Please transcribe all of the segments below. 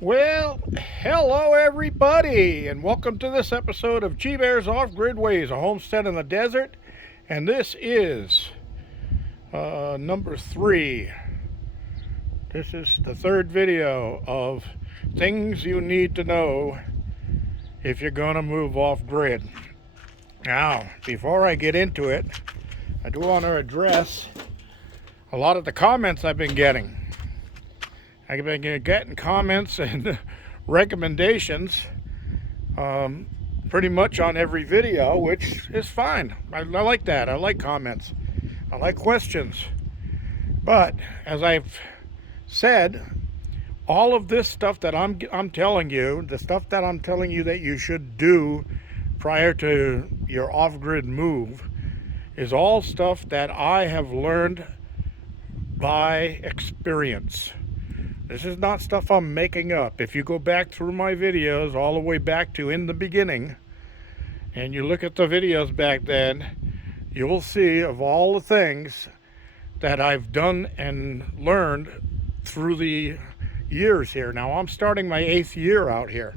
Well, hello everybody, and welcome to this episode of G Bear's Off Grid Ways, a homestead in the desert. And this is number 3. This is the third video of things you need to know if you're going to move off grid. Now, before I get into it, I do want to address a lot of the comments I've been getting. I've been getting comments and recommendations pretty much on every video, which is fine. I like that. I like comments. I like questions. But as I've said, all of this stuff that I'm telling you, the stuff that I'm telling you that you should do prior to your off-grid move, is all stuff that I have learned by experience. This is not stuff I'm making up. If you go back through my videos all the way back to in the beginning, and you look at the videos back then, you will see of all the things that I've done and learned through the years here. Now I'm starting my 8th year out here.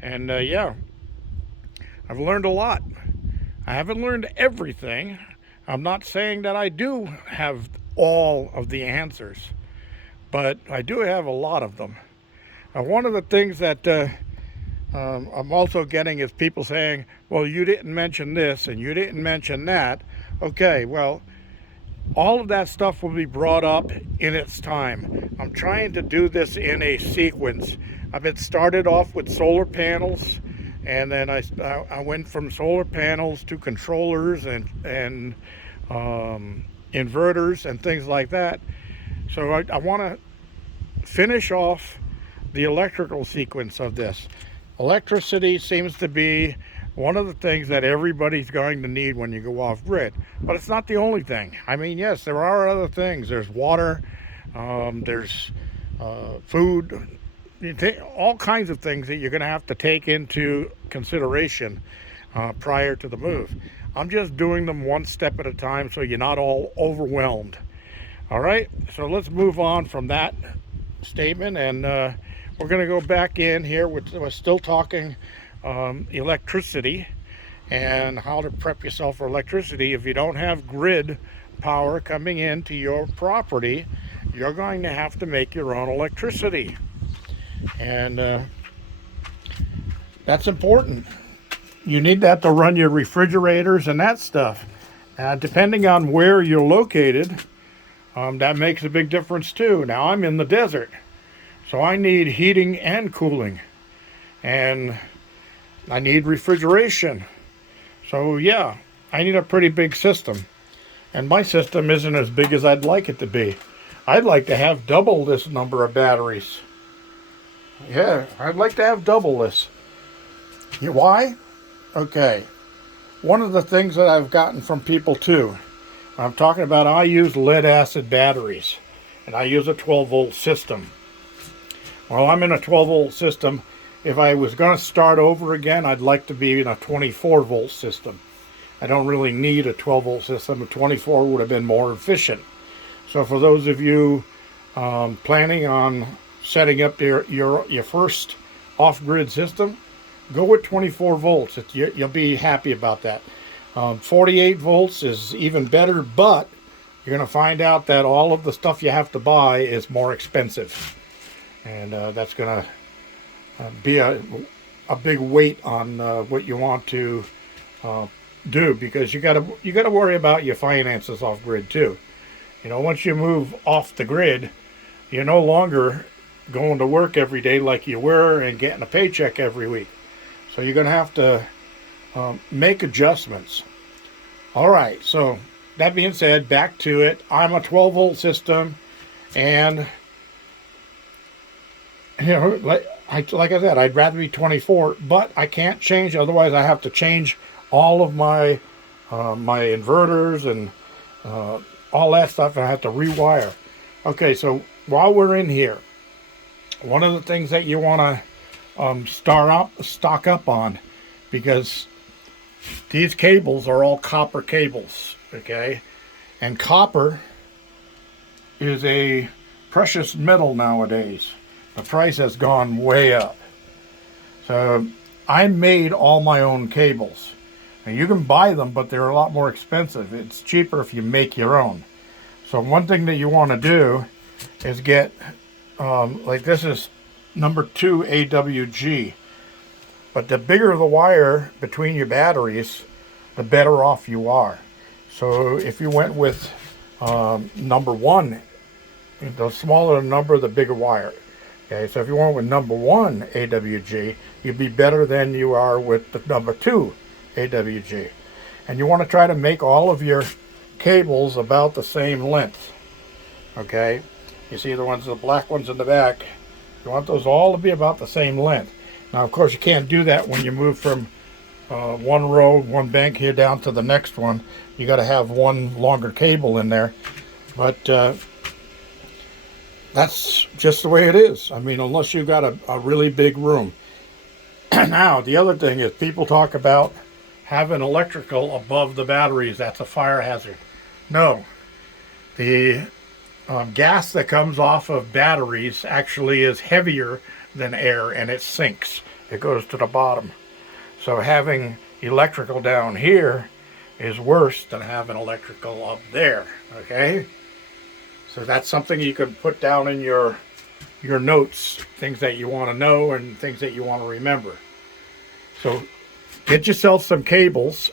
And yeah, I've learned a lot. I haven't learned everything. I'm not saying that I do have all of the answers, but I do have a lot of them. Now, one of the things that I'm also getting is people saying, well, you didn't mention this and you didn't mention that. Okay, well, all of that stuff will be brought up in its time. I'm trying to do this in a sequence. I've been started off with solar panels, and then I went from solar panels to controllers and inverters and things like that. So I want to finish off the electrical sequence of this. Electricity seems to be one of the things that everybody's going to need when you go off grid, but it's not the only thing. I mean, yes, there are other things. There's water, there's food, all kinds of things that you're going to have to take into consideration prior to the move. I'm just doing them one step at a time so you're not all overwhelmed. All right, so let's move on from that statement, and we're going to go back in here. We're still talking electricity and how to prep yourself for electricity. If you don't have grid power coming into your property, you're going to have to make your own electricity, and that's important. You need that to run your refrigerators and that stuff. Depending on where you're located, that makes a big difference too. Now I'm in the desert, so I need heating and cooling, and I need refrigeration. So yeah, I need a pretty big system, and my system isn't as big as I'd like it to be. I'd like to have double this number of batteries. Yeah, I'd like to have double this. Why? Okay, one of the things that I've gotten from people too, I'm talking about, I use lead acid batteries, and I use a 12-volt system. Well, I'm in a 12-volt system. If I was going to start over again, I'd like to be in a 24-volt system. I don't really need a 12-volt system. A 24 would have been more efficient. So for those of you planning on setting up your first off-grid system, go with 24 volts. You'll be happy about that. 48 volts is even better, but you're going to find out that all of the stuff you have to buy is more expensive. And that's going to be a big weight on what you want to do, because you got to worry about your finances off grid too. You know, once you move off the grid, you're no longer going to work every day like you were and getting a paycheck every week. So you're going to have to make adjustments. All right, so that being said, back to it. I'm a 12-volt system, and you know, like I said, I'd rather be 24, but I can't change. Otherwise, I have to change all of my my inverters and all that stuff, and I have to rewire. Okay, so while we're in here, one of the things that you want to stock up on, because these cables are all copper cables, okay? And copper is a precious metal nowadays. the price has gone way up. So I made all my own cables. Now you can buy them, but they're a lot more expensive. It's cheaper if you make your own. So one thing that you want to do is get, like this is number 2 AWG. But the bigger the wire between your batteries, the better off you are. So if you went with number 1, the smaller the number, the bigger wire. Okay, so if you went with number 1 AWG, you'd be better than you are with the number 2 AWG. And you want to try to make all of your cables about the same length. Okay, you see the black ones in the back, you want those all to be about the same length. Now of course you can't do that when you move from one row, one bank here down to the next one. You got to have one longer cable in there, but that's just the way it is. I mean, unless you've got a really big room. Now the other thing is, people talk about having electrical above the batteries. That's a fire hazard. No, the gas that comes off of batteries actually is heavier than air, and it sinks. It goes to the bottom. So having electrical down here is worse than having electrical up there. Okay, so that's something you can put down in your notes, things that you want to know and things that you want to remember. So get yourself some cables.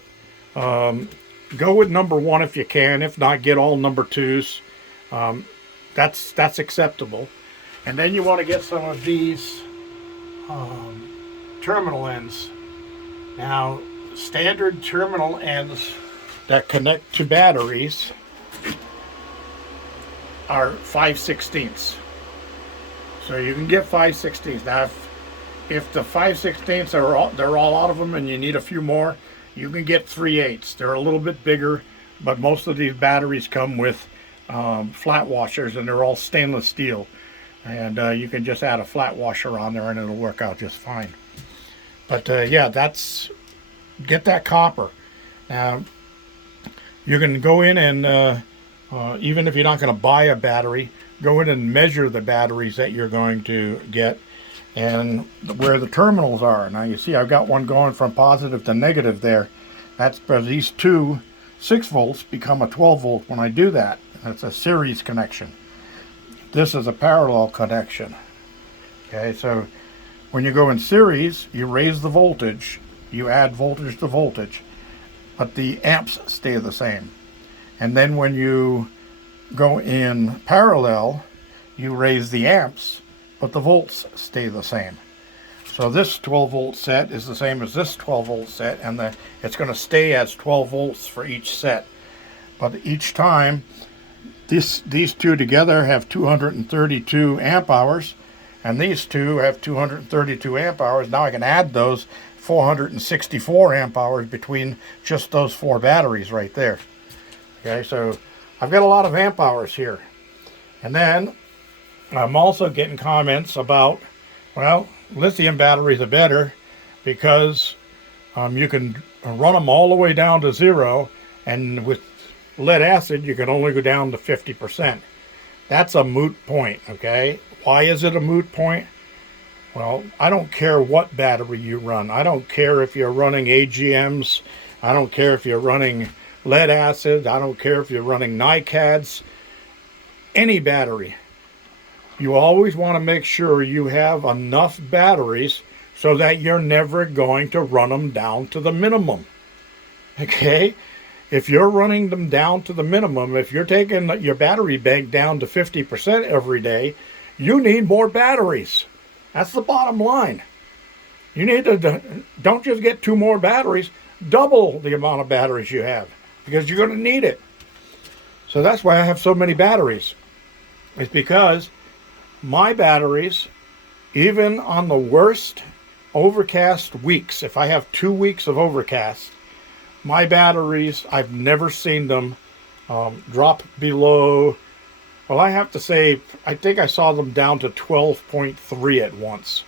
Go with number 1 if you can. If not, get all number 2s. That's acceptable. And then you want to get some of these terminal ends. Now, standard terminal ends that connect to batteries are 5/16. So you can get 5/16. Now, if the 5/16 they're all out of them and you need a few more, you can get 3/8. They're a little bit bigger, but most of these batteries come with flat washers, and they're all stainless steel. And you can just add a flat washer on there and it'll work out just fine. But yeah, get that copper. Now, you can go in and even if you're not going to buy a battery, go in and measure the batteries that you're going to get and where the terminals are. Now you see I've got one going from positive to negative there. That's because these two 6 volts become a 12 volt when I do that. That's a series connection. This is a parallel connection. Okay, so when you go in series, you raise the voltage, you add voltage to voltage, but the amps stay the same. And then when you go in parallel, you raise the amps, but the volts stay the same. So this 12 volt set is the same as this 12 volt set, and it's going to stay as 12 volts for each set. But each time, these two together have 232 amp hours, and these two have 232 amp hours. Now I can add those 464 amp hours between just those 4 batteries right there. Okay, so I've got a lot of amp hours here. And then I'm also getting comments about, well, lithium batteries are better because you can run them all the way down to 0, and with lead acid you can only go down to 50%. That's a moot point. Okay, why is it a moot point? Well, I don't care what battery you run. I don't care if you're running AGMs. I don't care if you're running lead acid. I don't care if you're running NiCads. Any battery. You always want to make sure you have enough batteries so that you're never going to run them down to the minimum. Okay? If you're running them down to the minimum, if you're taking your battery bank down to 50% every day, you need more batteries. That's the bottom line. You need to, don't just get 2 more batteries, double the amount of batteries you have, because you're going to need it. So that's why I have so many batteries. It's because my batteries, even on the worst overcast weeks, if I have 2 weeks of overcast, my batteries, I've never seen them drop below, well, I have to say, I think I saw them down to 12.3 at once.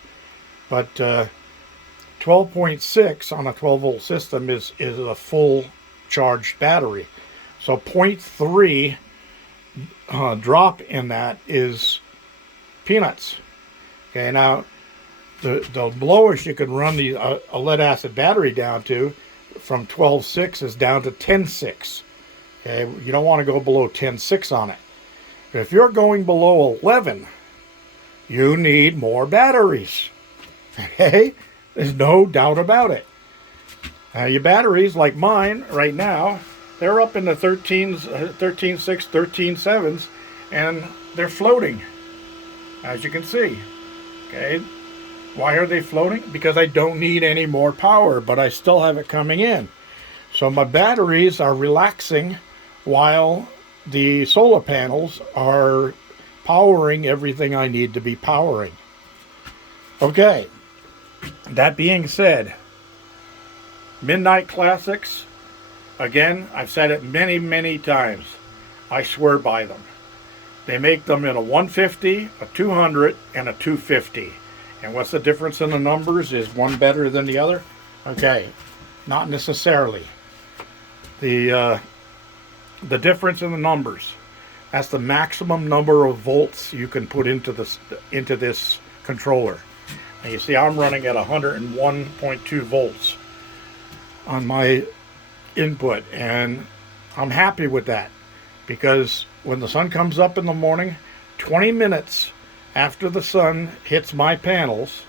But 12.6 on a 12 volt system is a full charged battery. So 0.3 drop in that is peanuts. Okay, now the lowest you can run a lead acid battery down to from 12.6 is down to 10.6. Okay, you don't want to go below 10.6 on it. If you're going below 11, you need more batteries. Okay, there's no doubt about it. Your batteries, like mine right now, they're up in the 13s, 13.6, 13.7s, and they're floating, as you can see. Okay, why are they floating? Because I don't need any more power, but I still have it coming in. So my batteries are relaxing while the solar panels are powering everything I need to be powering. Okay, that being said, Midnight Classics, again, I've said it many, many times. I swear by them. They make them in a 150, a 200, and a 250. And what's the difference in the numbers? Is one better than the other? Okay, not necessarily. The difference in the numbers, that's the maximum number of volts you can put into this controller. And you see I'm running at 101.2 volts on my input, and I'm happy with that, because when the sun comes up in the morning, 20 minutes after the sun hits my panels,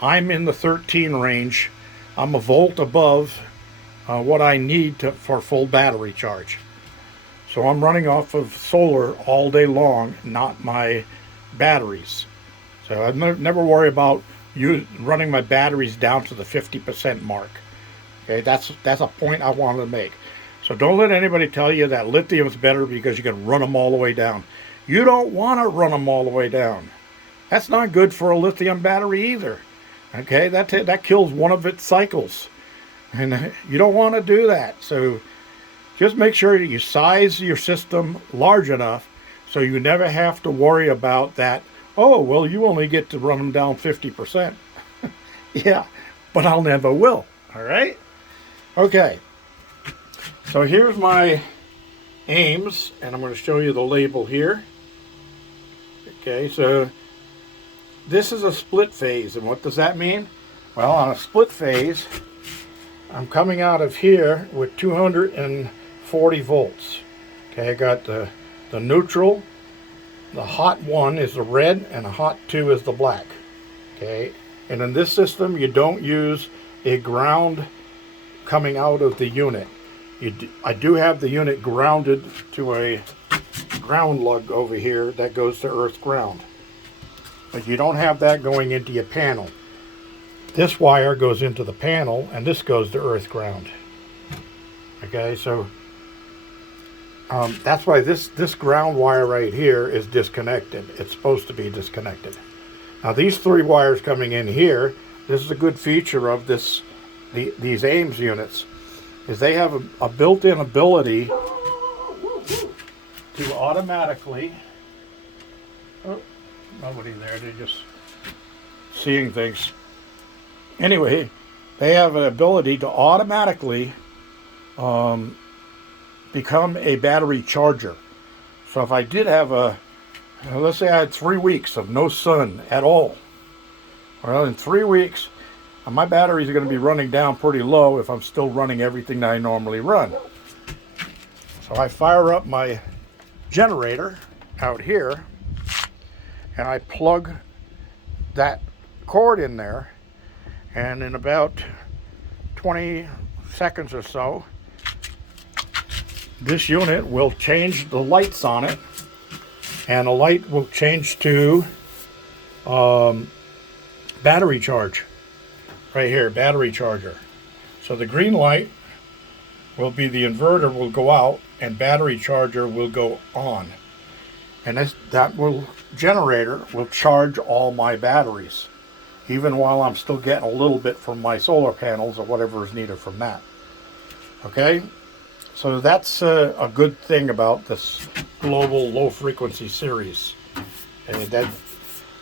I'm in the 13 range. I'm a volt above what I need for full battery charge. So I'm running off of solar all day long, not my batteries. So I never worry about running my batteries down to the 50% mark. Okay, that's a point I wanted to make. So don't let anybody tell you that lithium's better because you can run them all the way down. You don't want to run them all the way down. That's not good for a lithium battery either. Okay, that kills one of its cycles. And you don't want to do that. So just make sure you size your system large enough so you never have to worry about that. Oh, well, you only get to run them down 50%. Yeah, but I'll never will. All right? Okay. So here's my Ames, and I'm going to show you the label here. Okay, so this is a split phase, and what does that mean? Well, on a split phase, I'm coming out of here with 240 volts. Okay, I got the neutral, the hot 1 is the red, and the hot 2 is the black. Okay, and in this system, you don't use a ground coming out of the unit. I do have the unit grounded to a ground lug over here that goes to earth ground. But you don't have that going into your panel. This wire goes into the panel, and this goes to earth ground. Okay, so that's why this ground wire right here is disconnected. It's supposed to be disconnected. Now these 3 wires coming in here, this is a good feature of these Ames units, is they have a built-in ability to automatically, oh, nobody there, they're just seeing things. Anyway, they have an ability to automatically become a battery charger. So if I did have let's say I had 3 weeks of no sun at all. Well, in 3 weeks, my batteries are going to be running down pretty low if I'm still running everything that I normally run. So I fire up my generator out here, and I plug that cord in there, and in about 20 seconds or so, this unit will change the lights on it, and the light will change to battery charge. Right here, battery charger. So the green light will be the inverter will go out, and battery charger will go on. And that generator will charge all my batteries, even while I'm still getting a little bit from my solar panels or whatever is needed from that. Okay, so that's a good thing about this global low frequency series. And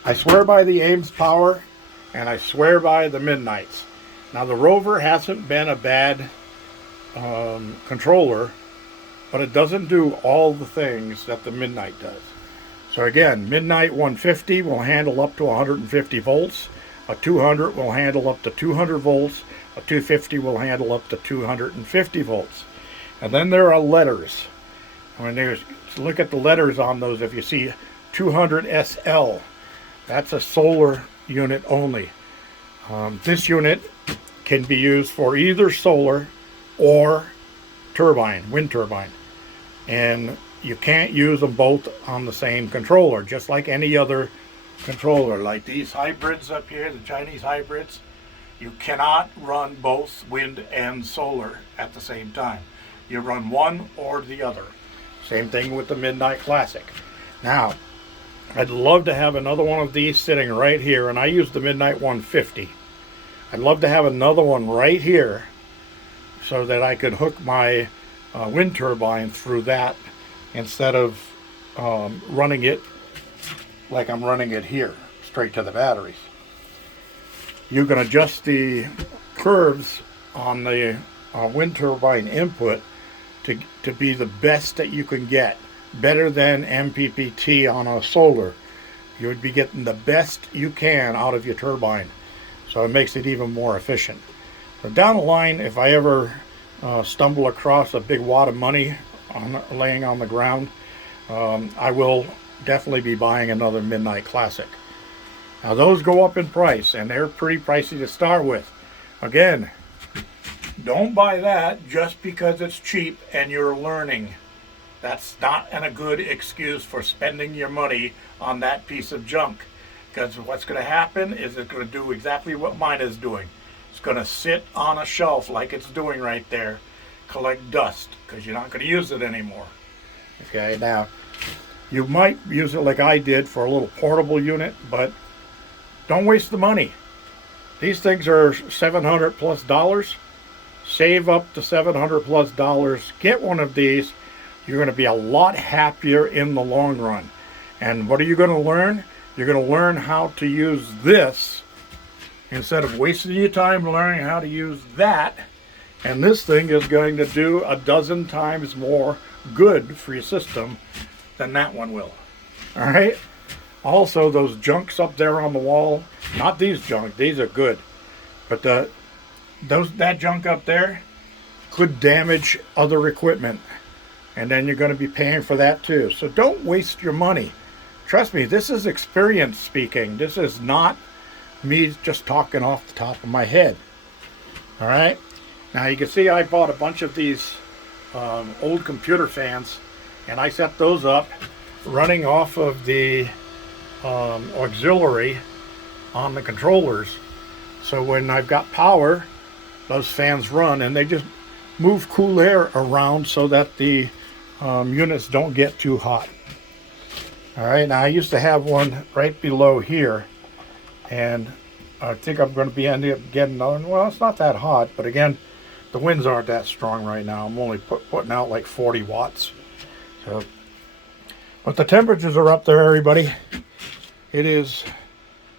I swear by the Ames power, and I swear by the Midnights. Now the Rover hasn't been a bad controller, but it doesn't do all the things that the Midnight does. So again, Midnight 150 will handle up to 150 volts. A 200 will handle up to 200 volts. A 250 will handle up to 250 volts. And then there are letters. Look at the letters on those. If you see 200 SL, that's a solar unit only. This unit can be used for either solar or turbine, wind turbine. And you can't use them both on the same controller, just like any other controller. Like these hybrids up here, the Chinese hybrids, you cannot run both wind and solar at the same time. You run one or the other. Same thing with the Midnight Classic. Now, I'd love to have another one of these sitting right here, and I use the Midnight 150. I'd love to have another one right here so that I could hook my wind turbine through that instead of running it like I'm running it here, straight to the batteries. You can adjust the curves on the wind turbine input to be the best that you can get, better than MPPT on a solar. You would be getting the best you can out of your turbine, so it makes it even more efficient. So down the line, if I ever stumble across a big wad of money laying on the ground, I will definitely be buying another Midnight Classic. Now those go up in price, and they're pretty pricey to start with. Again, don't buy that just because it's cheap and you're learning. That's not a good excuse for spending your money on that piece of junk. Because what's going to happen is it's going to do exactly what mine is doing. It's going to sit on a shelf like it's doing right there, collect dust, because you're not going to use it anymore. Okay, now, you might use it like I did for a little portable unit, but don't waste the money. These things are $700 plus. Save up to $700 plus. Get one of these. You're going to be a lot happier in the long run. And what are you going to learn? You're going to learn how to use this instead of wasting your time learning how to use that. And this thing is going to do a dozen times more good for your system than that one will. All right? Also, those junks up there on the wall, not these junk, these are good. But that junk up there could damage other equipment. And then you're going to be paying for that too. So don't waste your money. Trust me, this is experience speaking. This is not me just talking off the top of my head. All right? Now you can see I bought a bunch of these old computer fans, and I set those up running off of the auxiliary on the controllers. So when I've got power, those fans run, and they just move cool air around so that the units don't get too hot. All right, now I used to have one right below here, and I think I'm going to be ending up getting another one. Well, it's not that hot, but again, the winds aren't that strong right now. I'm only putting out like 40 watts. So, but the temperatures are up there, everybody. It is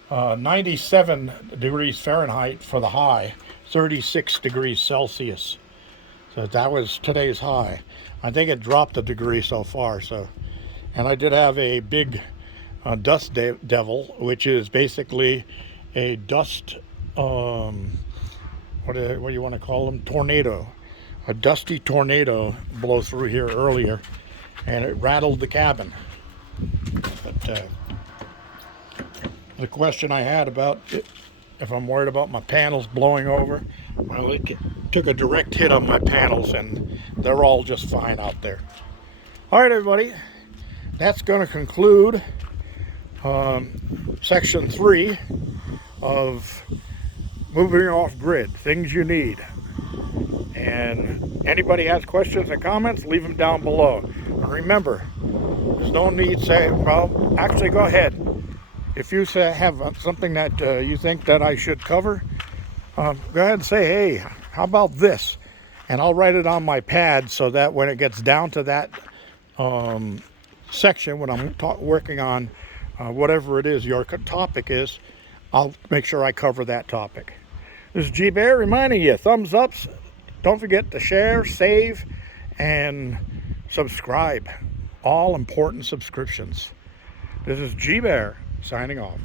97 degrees Fahrenheit for the high, 36 degrees Celsius. So that was today's high. I think it dropped a degree so far. So, and I did have a big dust devil, which is basically a dust, what do you want to call them? Tornado. A dusty tornado blow through here earlier, and it rattled the cabin. But the question I had about if I'm worried about my panels blowing over, well, it took a direct hit on my panels, and they're all just fine out there. All right, everybody, that's going to conclude section 3 of moving off grid, things you need. And anybody has questions and comments, leave them down below. And remember, there's no need to say, well, actually go ahead. If you have something that you think that I should cover, go ahead and say, hey, how about this? And I'll write it on my pad so that when it gets down to that section, when I'm working on whatever it is your topic is, I'll make sure I cover that topic. This is G-Bear reminding you, thumbs ups. Don't forget to share, save, and subscribe. All important subscriptions. This is G Bear signing off.